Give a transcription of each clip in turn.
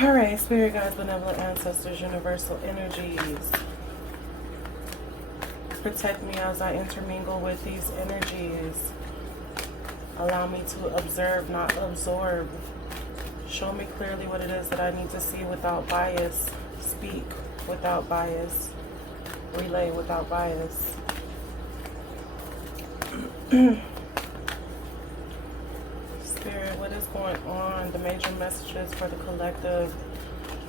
Alright, spirit guides, benevolent ancestors, universal energies. Protect me as I intermingle with these energies. Allow me to observe, not absorb. Show me clearly what it is that I need to see without bias. Speak without bias. Relay without bias. Spirit, what is going on? The major messages for the collective.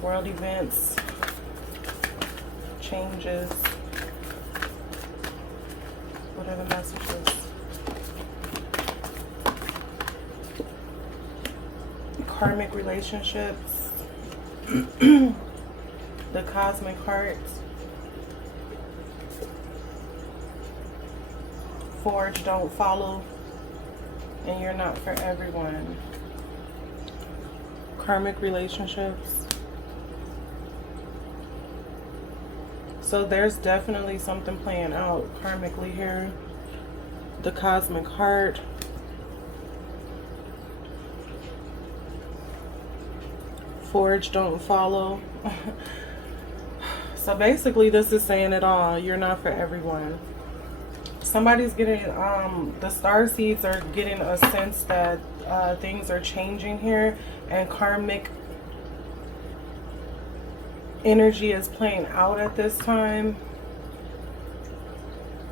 World events. Changes. What are the messages? Karmic relationships. The cosmic heart. Forge, don't follow. And you're not for everyone. Karmic relationships. So there's definitely something playing out karmically here. The cosmic heart. Forge, don't follow. So basically this is saying it all. You're not for everyone. Somebody's getting, the star seeds are getting a sense that things are changing here, and karmic energy is playing out at this time.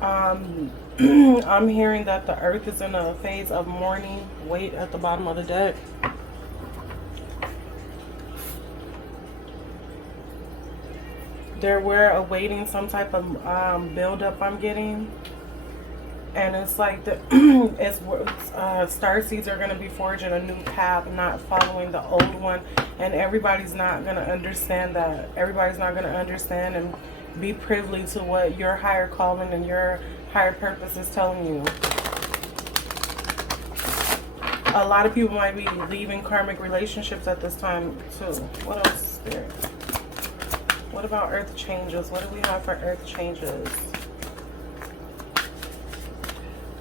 I'm hearing that the earth is in a phase of mourning. Wait at the bottom of the deck. We're awaiting some type of buildup, I'm getting. And it's like the star seeds are going to be forging a new path, not following the old one. And everybody's not going to understand that. Everybody's not going to understand and be privy to what your higher calling and your higher purpose is telling you. A lot of people might be leaving karmic relationships at this time too. What else, Spirit? What about earth changes? What do we have for earth changes?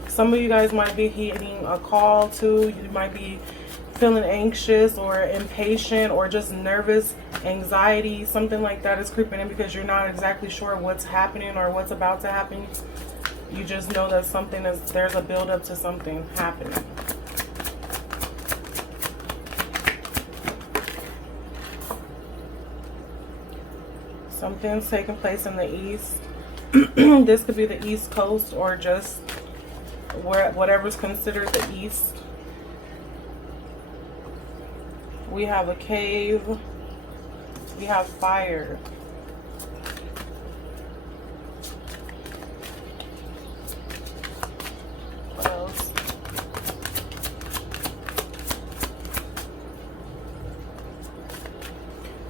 Some of you guys might be hitting a call too. You might be feeling anxious or impatient or just nervous, anxiety, something like that is creeping in because you're not exactly sure what's happening or what's about to happen. You just know that something is, there's a build up to something happening. Something's taking place in the east. This could be the East Coast or just whatever's considered the east. We have a cave. We have fire. What else?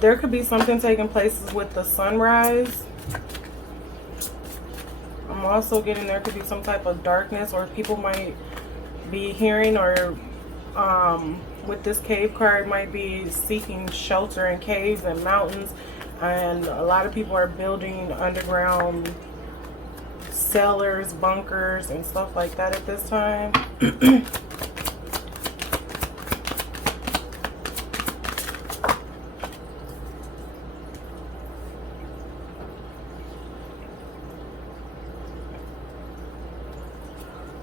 There could be something taking place with the sunrise. I'm also getting there could be some type of darkness, or people might be hearing, or with this cave card might be seeking shelter in caves and mountains, and a lot of people are building underground cellars, bunkers and stuff like that at this time.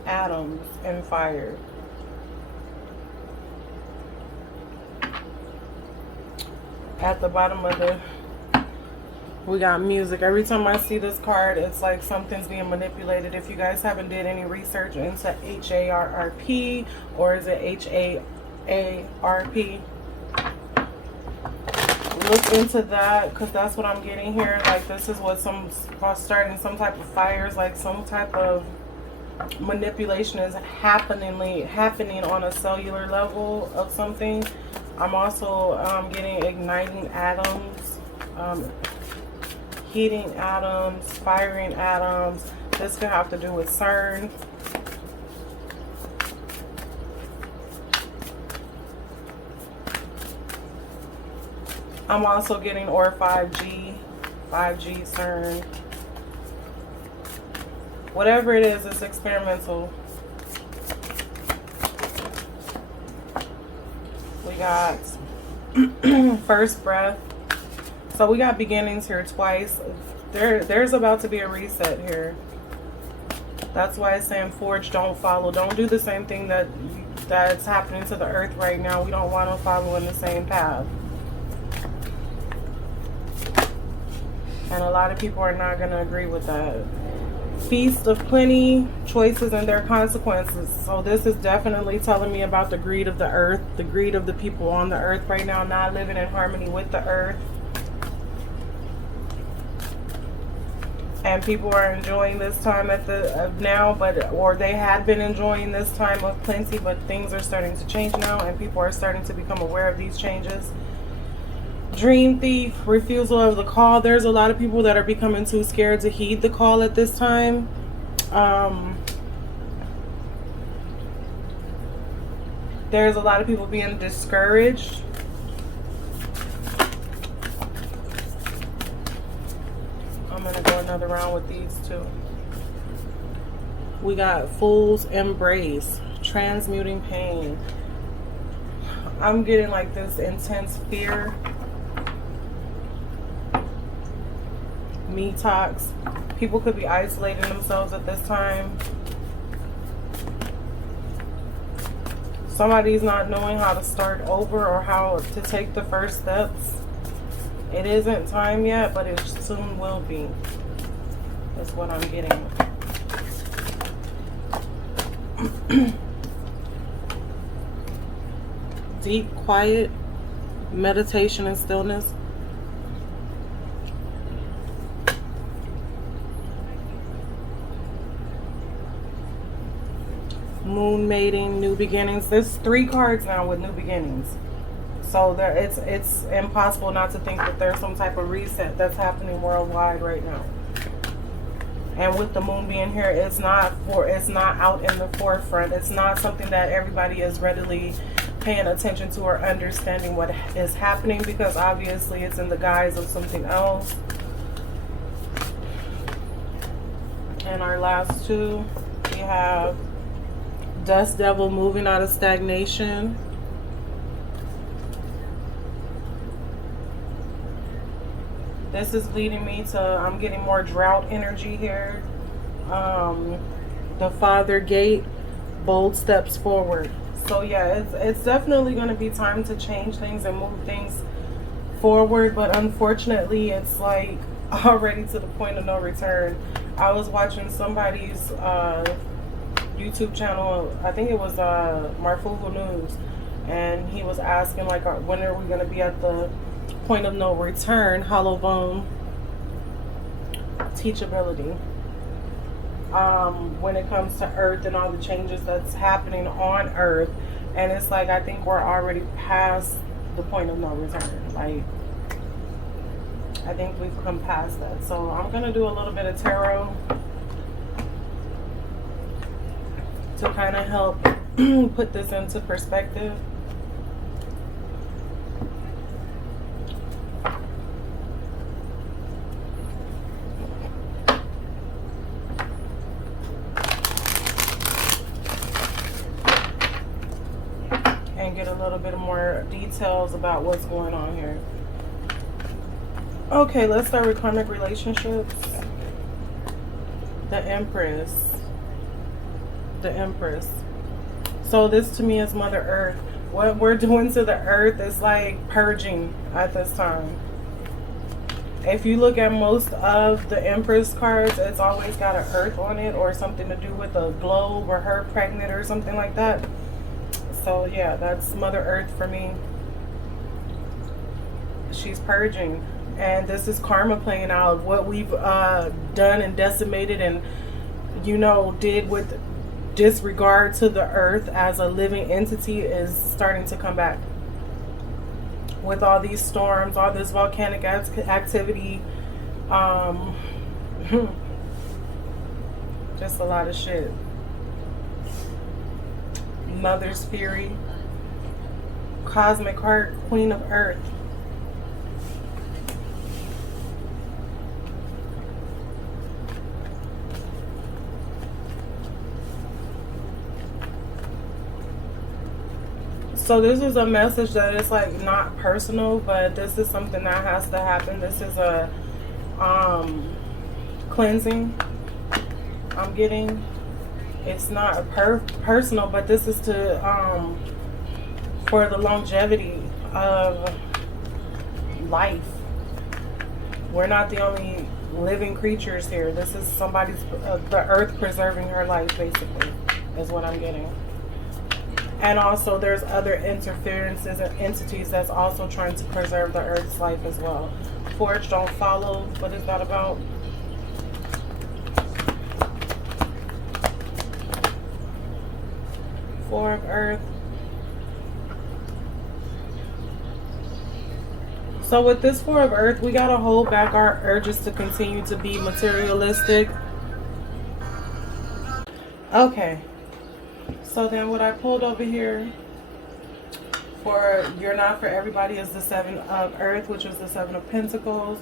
Atoms and fire. At the bottom of the, we got music. Every time I see this card, it's like something's being manipulated. If you guys haven't did any research into HARP, or is it HAARP, look into that, because that's what I'm getting here. Like this is what starting some type of fires, like some type of manipulation is happening on a cellular level of something. I'm also getting igniting atoms, heating atoms, firing atoms. This could have to do with CERN. I'm also getting or 5G CERN. Whatever it is, it's experimental. We got First breath. So we got beginnings here twice. There's about to be a reset here. That's why it's saying forge, don't follow. Don't do the same thing that's happening to the earth right now. We don't want to follow in the same path. And a lot of people are not going to agree with that. Feast of plenty, choices and their consequences. So this is definitely telling me about the greed of the earth, the greed of the people on the earth right now, not living in harmony with the earth. And people are enjoying this time now, or they had been enjoying this time of plenty, but things are starting to change now, and people are starting to become aware of these changes. Dream thief, refusal of the call. There's a lot of people that are becoming too scared to heed the call at this time. There's a lot of people being discouraged. I'm going to go another round with these two. We got fool's embrace, transmuting pain. I'm getting like this intense fear. Detox. People could be isolating themselves at this time. Somebody's not knowing how to start over or how to take the first steps. It isn't time yet, but it soon will be. That's what I'm getting. Deep, quiet, meditation and stillness. Moon mating, new beginnings. There's 3 cards now with new beginnings. So there, it's impossible not to think that there's some type of reset that's happening worldwide right now. And with the moon being here, it's not out in the forefront. It's not something that everybody is readily paying attention to or understanding what is happening, because obviously it's in the guise of something else. And our last two, we have Dust Devil, moving out of stagnation. This is leading me to, I'm getting more drought energy here. The Father Gate, bold steps forward. So yeah, it's definitely going to be time to change things and move things forward. But unfortunately, it's like already to the point of no return. I was watching somebody's YouTube channel, I think it was Marfufu News, and he was asking like, when are we going to be at the point of no return? Hollow bone teachability. When it comes to Earth and all the changes that's happening on Earth, and it's like I think we're already past the point of no return. Like, I think we've come past that. So I'm gonna do a little bit of tarot to kind of help put this into perspective. And get a little bit more details about what's going on here. Okay, let's start with karmic relationships. The Empress. The Empress. So this to me is Mother Earth. What we're doing to the earth is like purging at this time. If you look at most of the Empress cards, it's always got an earth on it or something to do with a globe or her pregnant or something like that. So yeah, that's Mother Earth for me. She's purging. And this is karma playing out. What we've done and decimated and, you know, did with disregard to the earth as a living entity is starting to come back. With all these storms, all this volcanic activity, just a lot of shit. Mother's Fury. Cosmic Heart, Queen of Earth. So this is a message that is like not personal, but this is something that has to happen. This is a cleansing I'm getting. It's not personal, but this is to for the longevity of life. We're not the only living creatures here. This is somebody's the earth preserving her life, basically, is what I'm getting. And also there's other interferences and entities that's also trying to preserve the earth's life as well. Forge, don't follow. What is that about? Four of earth. So with this Four of earth, we got to hold back our urges to continue to be materialistic. Okay. So then what I pulled over here for You're Not For Everybody is the Seven of Earth, which is the Seven of Pentacles.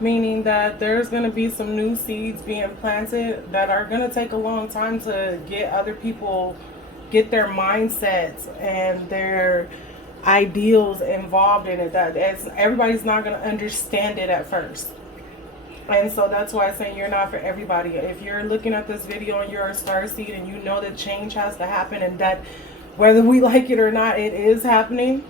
Meaning that there's going to be some new seeds being planted that are going to take a long time to get other people, get their mindsets and their ideals involved in it. That everybody's not going to understand it at first. And so that's why I'm saying you're not for everybody. If you're looking at this video and you're a star seed and you know that change has to happen and that whether we like it or not, it is happening.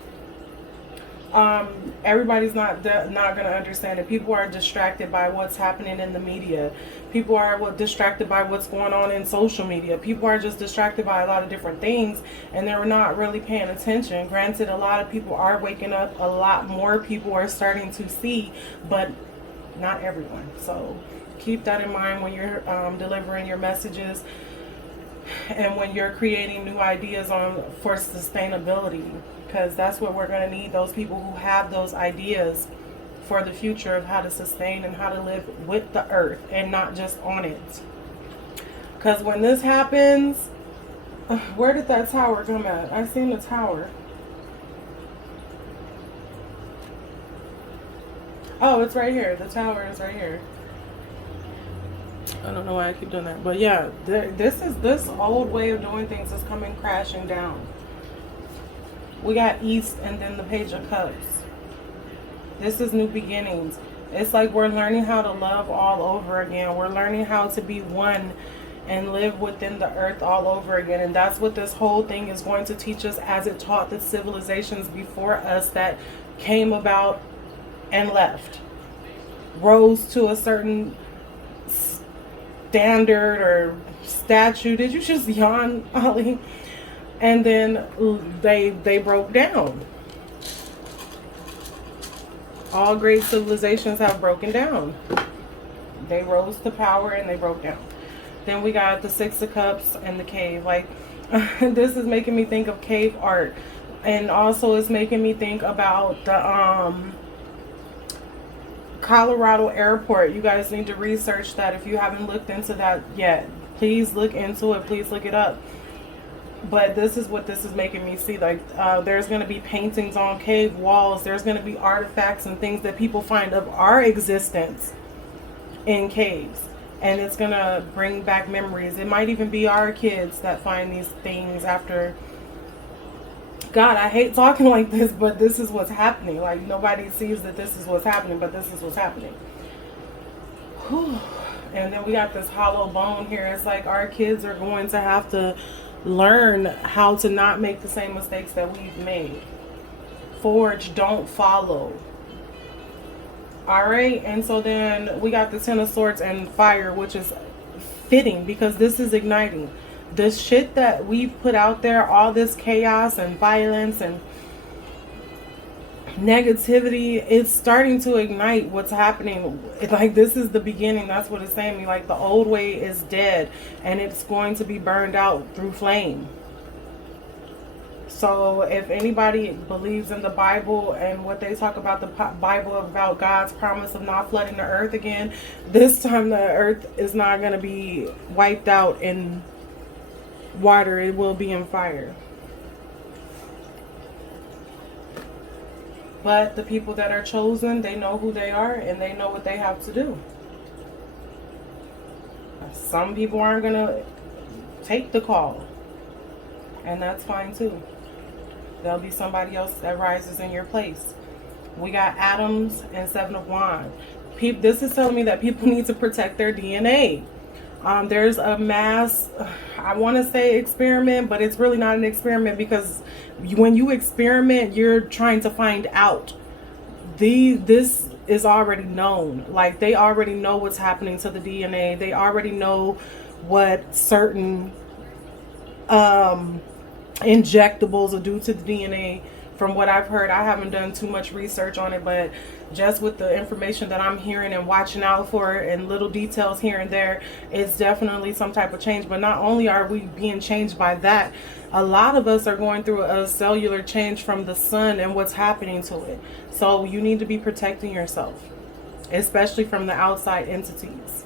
Everybody's not going to understand it. People are distracted by what's happening in the media. People are distracted by what's going on in social media. People are just distracted by a lot of different things and they're not really paying attention. Granted, a lot of people are waking up. A lot more people are starting to see, but not everyone. So keep that in mind when you're delivering your messages and when you're creating new ideas for sustainability, because that's what we're going to need, those people who have those ideas for the future of how to sustain and how to live with the earth and not just on it. Because when this happens, where did that tower come at? I seen the tower. Oh, it's right here. The tower is right here. I don't know why I keep doing that. But yeah, this old way of doing things is coming crashing down. We got East and then the Page of Cups. This is new beginnings. It's like we're learning how to love all over again. We're learning how to be one and live within the earth all over again. And that's what this whole thing is going to teach us, as it taught the civilizations before us that came about and left, rose to a certain standard or statue. Did you just yawn, Ollie? And then they broke down. All great civilizations have broken down. They rose to power and they broke down. Then we got the Six of Cups and the cave. Like, this is making me think of cave art. And also it's making me think about the Colorado airport. You guys need to research that if you haven't looked into that yet. Please look into it. Please look it up. But this is what this is making me see. Like, there's going to be paintings on cave walls. There's going to be artifacts and things that people find of our existence in caves. And it's going to bring back memories. It might even be our kids that find these things after. God, I hate talking like this, but this is what's happening. Like, nobody sees that this is what's happening, but this is what's happening. Whew. And then we got this hollow bone here. It's like our kids are going to have to learn how to not make the same mistakes that we've made. Forge, don't follow. All right. And so then we got the Ten of Swords and fire, which is fitting because this is igniting. The shit that we've put out there, all this chaos and violence and negativity, it's starting to ignite what's happening. It's like this is the beginning. That's what it's saying. Like, the old way is dead and it's going to be burned out through flame. So if anybody believes in the Bible and what they talk about the Bible about God's promise of not flooding the earth again, this time the earth is not going to be wiped out in water. It will be in fire. But the people that are chosen, they know who they are and they know what they have to do. Some people aren't going to take the call. And that's fine too. There'll be somebody else that rises in your place. We got atoms and Seven of Wands. This is telling me that people need to protect their DNA. There's a mass, I want to say experiment, but it's really not an experiment, because when you experiment, you're trying to find out. This is already known. Like, they already know what's happening to the DNA. They already know what certain injectables will do to the DNA. From what I've heard, I haven't done too much research on it, but just with the information that I'm hearing and watching out for and little details here and there, it's definitely some type of change. But not only are we being changed by that, a lot of us are going through a cellular change from the sun and what's happening to it. So you need to be protecting yourself, especially from the outside entities.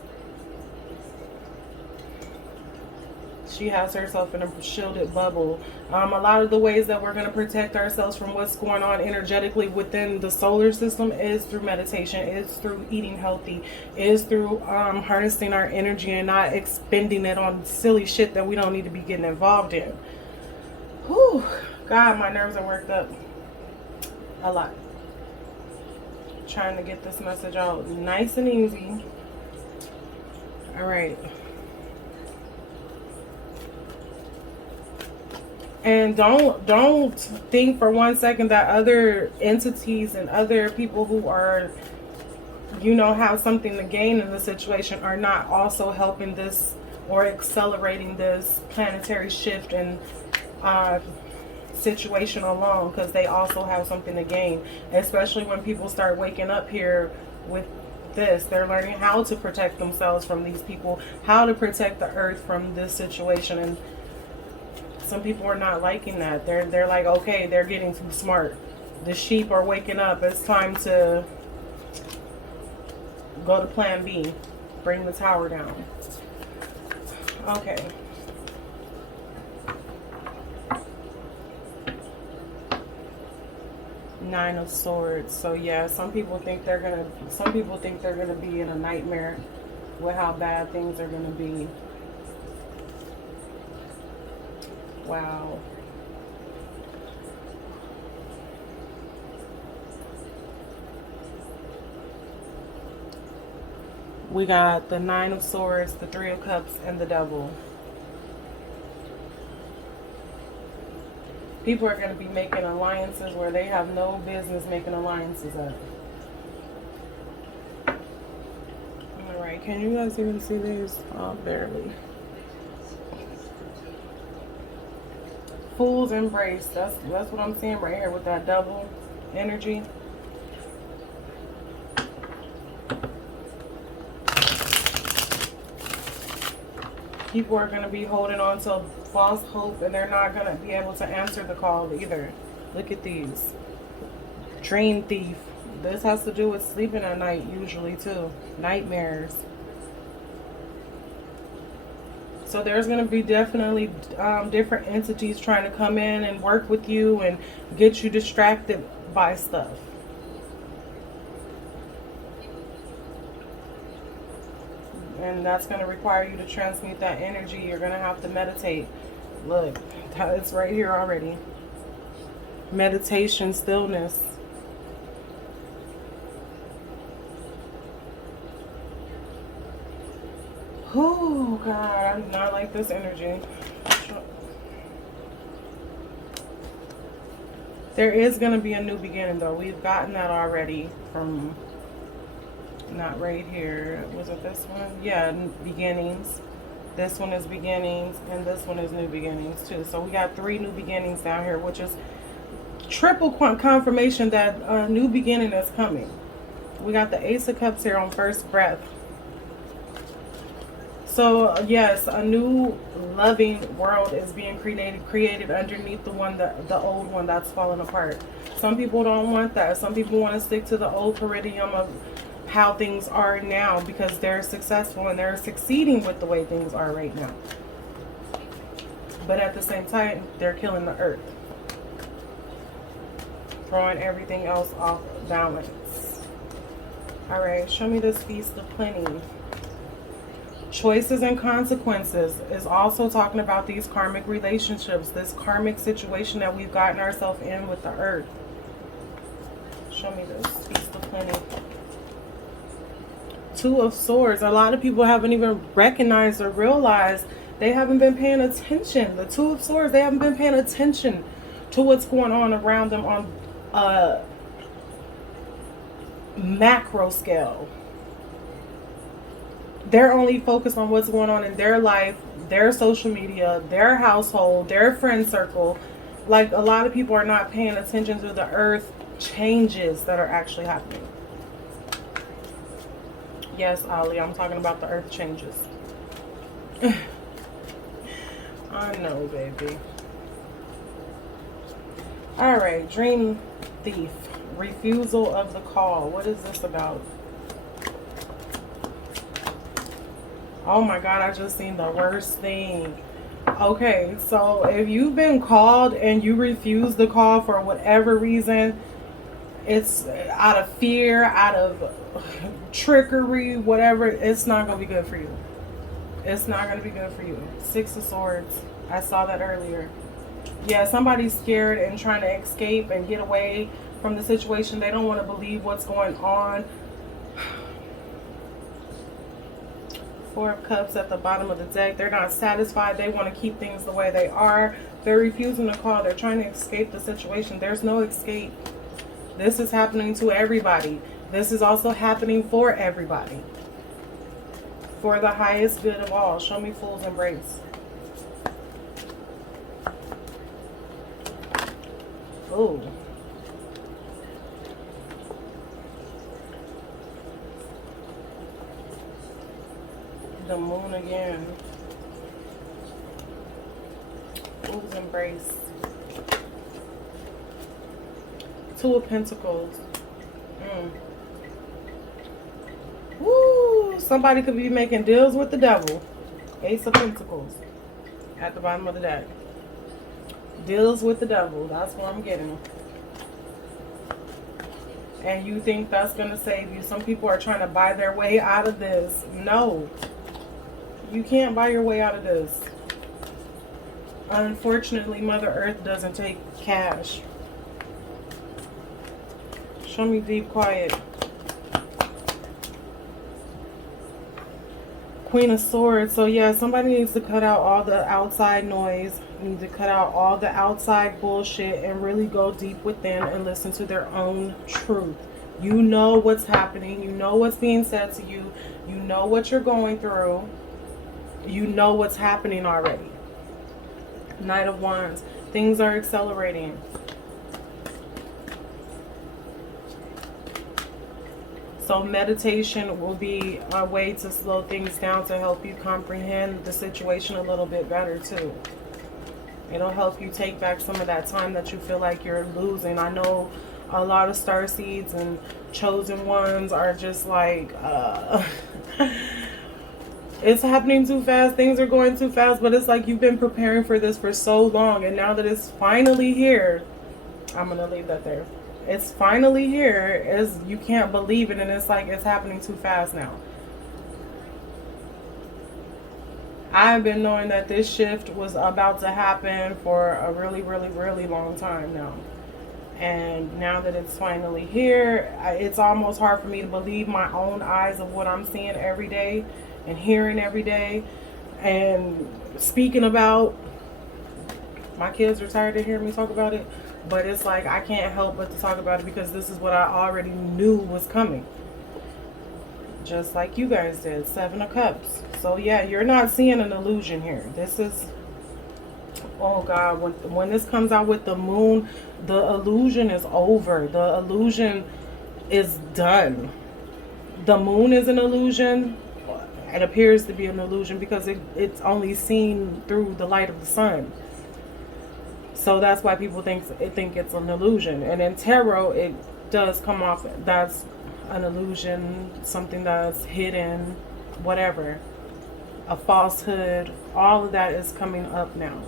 She has herself in a shielded bubble. A lot of the ways that we're going to protect ourselves from what's going on energetically within the solar system is through meditation, is through eating healthy, is through harnessing our energy and not expending it on silly shit that we don't need to be getting involved in. Whew, God, my nerves are worked up a lot. Trying to get this message out nice and easy. All right. And don't think for one second that other entities and other people who are, you know, have something to gain in the situation are not also helping this or accelerating this planetary shift and situation alone, because they also have something to gain. Especially when people start waking up here with this, they're learning how to protect themselves from these people, how to protect the earth from this situation. And some people are not liking that. They're like, okay, they're getting too smart. The sheep are waking up. It's time to go to plan B. Bring the tower down. Okay. Nine of Swords. So yeah, some people think they're gonna be in a nightmare with how bad things are gonna be. Wow. We got the Nine of Swords, the Three of Cups, and the Devil. People are going to be making alliances where they have no business making alliances at. Alright, can you guys even see these? Oh, barely. Fool's Embrace. That's what I'm seeing right here with that double energy. People are going to be holding on to false hope, and they're not going to be able to answer the call either. Look at these. Dream thief. This has to do with sleeping at night usually too. Nightmares. So there's going to be definitely different entities trying to come in and work with you and get you distracted by stuff. And that's going to require you to transmute that energy. You're going to have to meditate. Look, it's right here already. Meditation, stillness. Oh, God, I do not like this energy. There is going to be a new beginning, though. We've gotten that already from... Not right here. Was it this one? Yeah, beginnings. This one is beginnings, and this one is new beginnings too. So we got 3 new beginnings down here, which is triple confirmation that a new beginning is coming. We got the Ace of Cups here on first breath. So yes, a new loving world is being created underneath the old one that's falling apart. Some people don't want that. Some people want to stick to the old paradigm of how things are now because they're successful and they're succeeding with the way things are right now. But at the same time, they're killing the earth, throwing everything else off balance. All right, show me this Feast of Plenty. Choices and consequences is also talking about these karmic relationships, this karmic situation that we've gotten ourselves in with the earth. Show me this. Feast of Plenty. Two of Swords. A lot of people haven't even recognized or realized they haven't been paying attention. The Two of Swords, they haven't been paying attention to what's going on around them on a macro scale. They're only focused on what's going on in their life, their social media, their household, their friend circle. Like, a lot of people are not paying attention to the earth changes that are actually happening. Yes, Ali, I'm talking about the earth changes. I know, baby. All right, Dream Thief. Refusal of the call. What is this about? Oh my God, I just seen the worst thing. Okay, so if you've been called and you refuse the call for whatever reason, it's out of fear, out of trickery, whatever, it's not going to be good for you. It's not going to be good for you. Six of Swords. I saw that earlier. Yeah, somebody's scared and trying to escape and get away from the situation. They don't want to believe what's going on. Four of Cups at the bottom of the deck. They're not satisfied. They want to keep things the way they are. They're refusing to call. They're trying to escape the situation. There's no escape. This is happening to everybody. This is also happening for everybody. For the highest good of all. Show me Fool's Embrace. Oh. The Moon again. Fool's Embrace. Two of Pentacles. Woo! Somebody could be making deals with the devil. Ace of Pentacles at the bottom of the deck. Deals with the devil. That's what I'm getting. And you think that's going to save you. Some people are trying to buy their way out of this. No. You can't buy your way out of this. Unfortunately, Mother Earth doesn't take cash. Show me Deep Quiet. Queen of Swords. So yeah, somebody needs to cut out all the outside noise. Need to cut out all the outside bullshit and really go deep within and listen to their own truth. You know what's happening. You know what's being said to you. You know what you're going through. You know what's happening already. Knight of Wands. Things are accelerating. So meditation will be a way to slow things down to help you comprehend the situation a little bit better too. It'll help you take back some of that time that you feel like you're losing. I know a lot of starseeds and chosen ones are just like, it's happening too fast. Things are going too fast. But it's like you've been preparing for this for so long. And now that it's finally here, I'm going to leave that there. It's finally here. You can't believe it. And it's like it's happening too fast now. I've been knowing that this shift was about to happen for a really, really, really long time now. And now that it's finally here, it's almost hard for me to believe my own eyes of what I'm seeing every day and hearing every day and speaking about. My kids are tired of hearing me talk about it, but it's like I can't help but to talk about it because this is what I already knew was coming. Just like you guys did. Seven of Cups. So yeah, you're not seeing an illusion here. This is, oh God, when this comes out with the Moon, the illusion is over. The illusion is done. The Moon is an illusion. It appears to be an illusion because it's only seen through the light of the sun. So that's why people think it's an illusion. And in tarot, it does come off that's an illusion, something that's hidden, whatever. A falsehood. All of that is coming up now.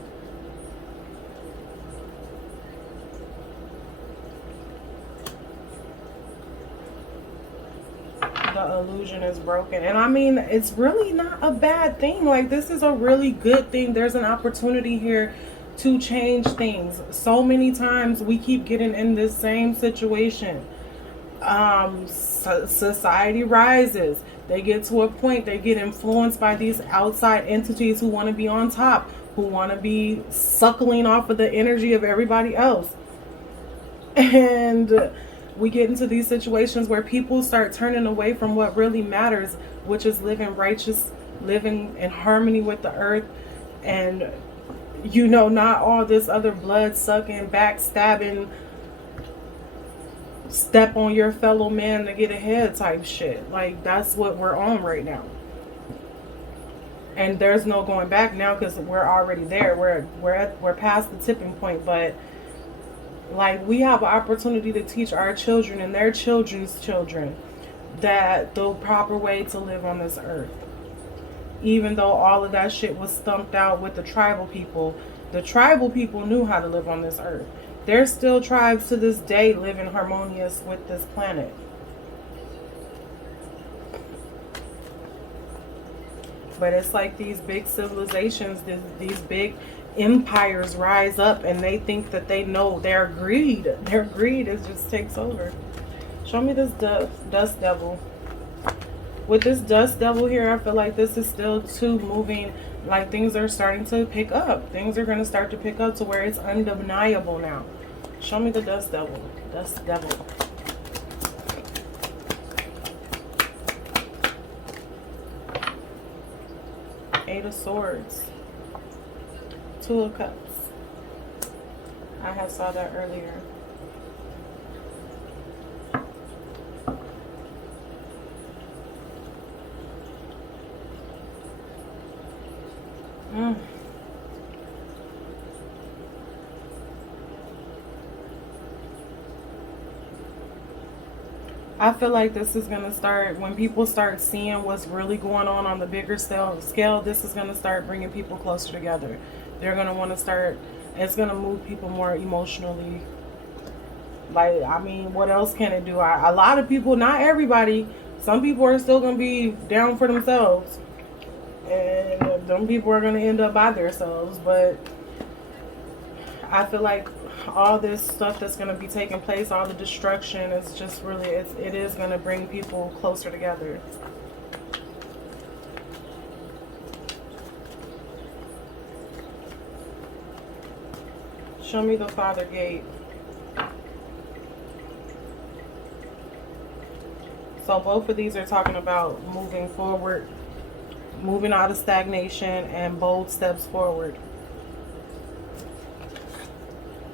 The The illusion is broken. And I mean, it's really not a bad thing. Like, this is a really good thing. There's an opportunity here to change things. So many times we keep getting in this same situation. Society rises. They get to a point, they get influenced by these outside entities who want to be on top, who want to be suckling off of the energy of everybody else. And we get into these situations where people start turning away from what really matters, which is living righteous, living in harmony with the earth, and not all this other blood sucking, backstabbing, step on your fellow man to get ahead type shit. Like, that's what we're on right now. And there's no going back now, because we're already there. We're past the tipping point. But like, we have an opportunity to teach our children and their children's children that the proper way to live on this earth. Even though all of that shit was stumped out with the tribal people knew how to live on this earth. There's still tribes to this day living harmonious with this planet. But it's like these big civilizations, these big empires rise up, and they think that they know. Their greed is just takes over. Show me this dust devil. With this dust devil here, I feel like this is still too moving. Like, things are starting to pick up. Things are going to start to pick up to where it's undeniable now. Show me the dust devil. Dust devil. Eight of Swords. Two of Cups. I had saw that earlier. I feel like this is going to start, when people start seeing what's really going on the bigger scale, this is going to start bringing people closer together. They're going to want to start, it's going to move people more emotionally. Like, I mean, what else can it do? A lot of people, not everybody, some people are still going to be down for themselves. And them people are going to end up by themselves. But I feel like all this stuff that's going to be taking place, all the destruction, is just really, it is going to bring people closer together. Show me the Father Gate. So both of these are talking about moving forward, moving out of stagnation, and bold steps forward.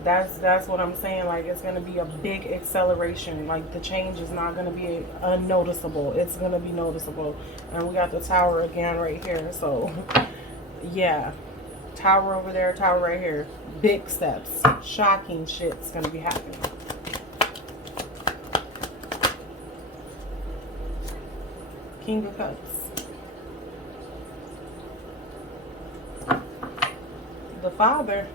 That's what I'm saying. Like, it's going to be a big acceleration. Like, the change is not going to be unnoticeable. It's going to be noticeable. And we got the Tower again right here. So, yeah. Tower over there, Tower right here. Big steps. Shocking shit's going to be happening. King of Cups. The Father.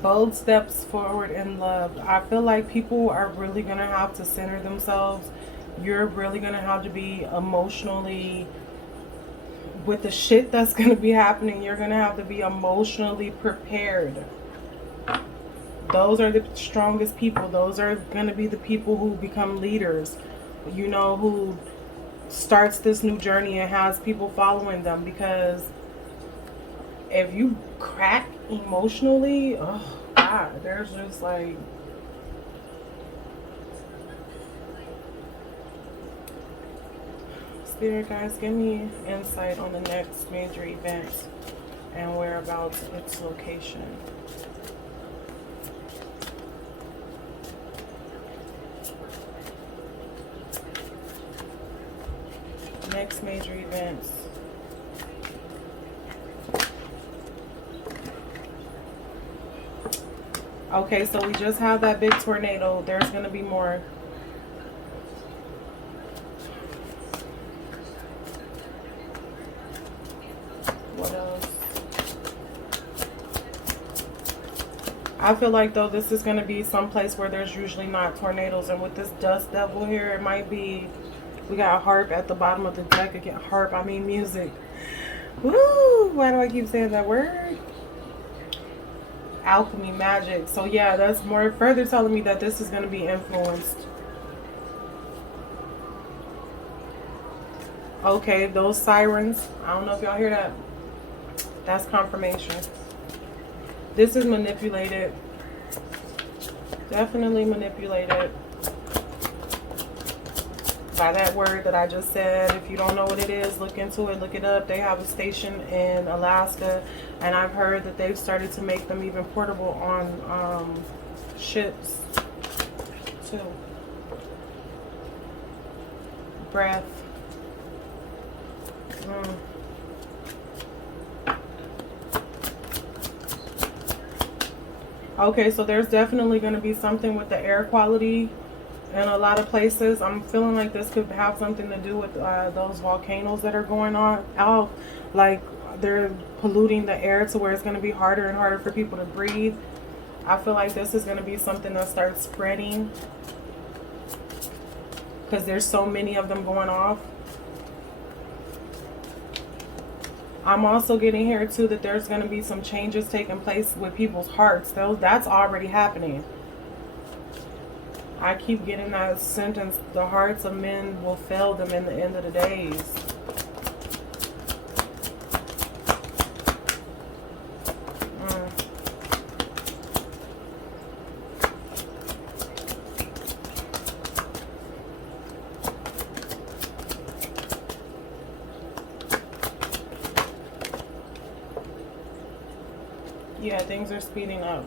Bold steps forward in love. I feel like people are really going to have to center themselves. You're really going to have to be emotionally, with the shit that's going to be happening, you're going to have to be emotionally prepared. Those are the strongest people. Those are going to be the people who become leaders, who starts this new journey and has people following them. Because if you crack emotionally, oh God, there's just like, Spirit guys, give me insight on the next major event and whereabouts, its location. Next major events. Okay, so we just have that big tornado. There's going to be more. I feel like though this is going to be someplace where there's usually not tornadoes, and with this dust devil here, it might be. We got harp at the bottom of the deck again. Harp, I mean music. Woo! Why do I keep saying that word? Alchemy, magic. So yeah, that's more further telling me that this is going to be influenced. Okay, those sirens. I don't know if y'all hear that. That's confirmation. This is manipulated. Definitely manipulated by that word that I just said. If you don't know what it is, look into it, look it up. They have a station in Alaska, and I've heard that they've started to make them even portable on ships too. Breath. Okay, so there's definitely going to be something with the air quality in a lot of places. I'm feeling like this could have something to do with those volcanoes that are going on out. Like they're polluting the air to where it's going to be harder and harder for people to breathe. I feel like this is going to be something that starts spreading because there's so many of them going off. I'm also getting here too that there's going to be some changes taking place with people's hearts. That's already happening. I keep getting that sentence, the hearts of men will fail them in the end of the days. Yeah, things are speeding up.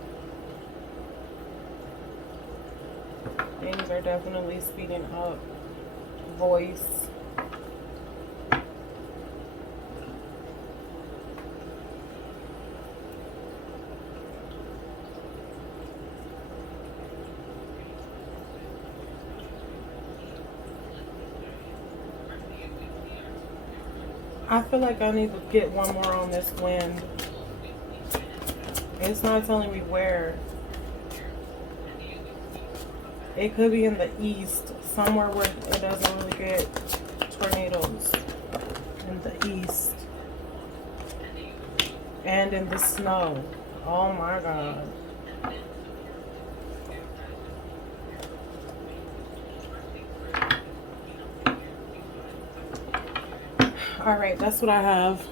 Things are definitely speeding up. Voice. I feel like I need to get one more on this wind. It's not telling me where. It could be in the east, somewhere where it doesn't really get tornadoes. In the east. And in the snow. Oh my God. All right, that's what I have.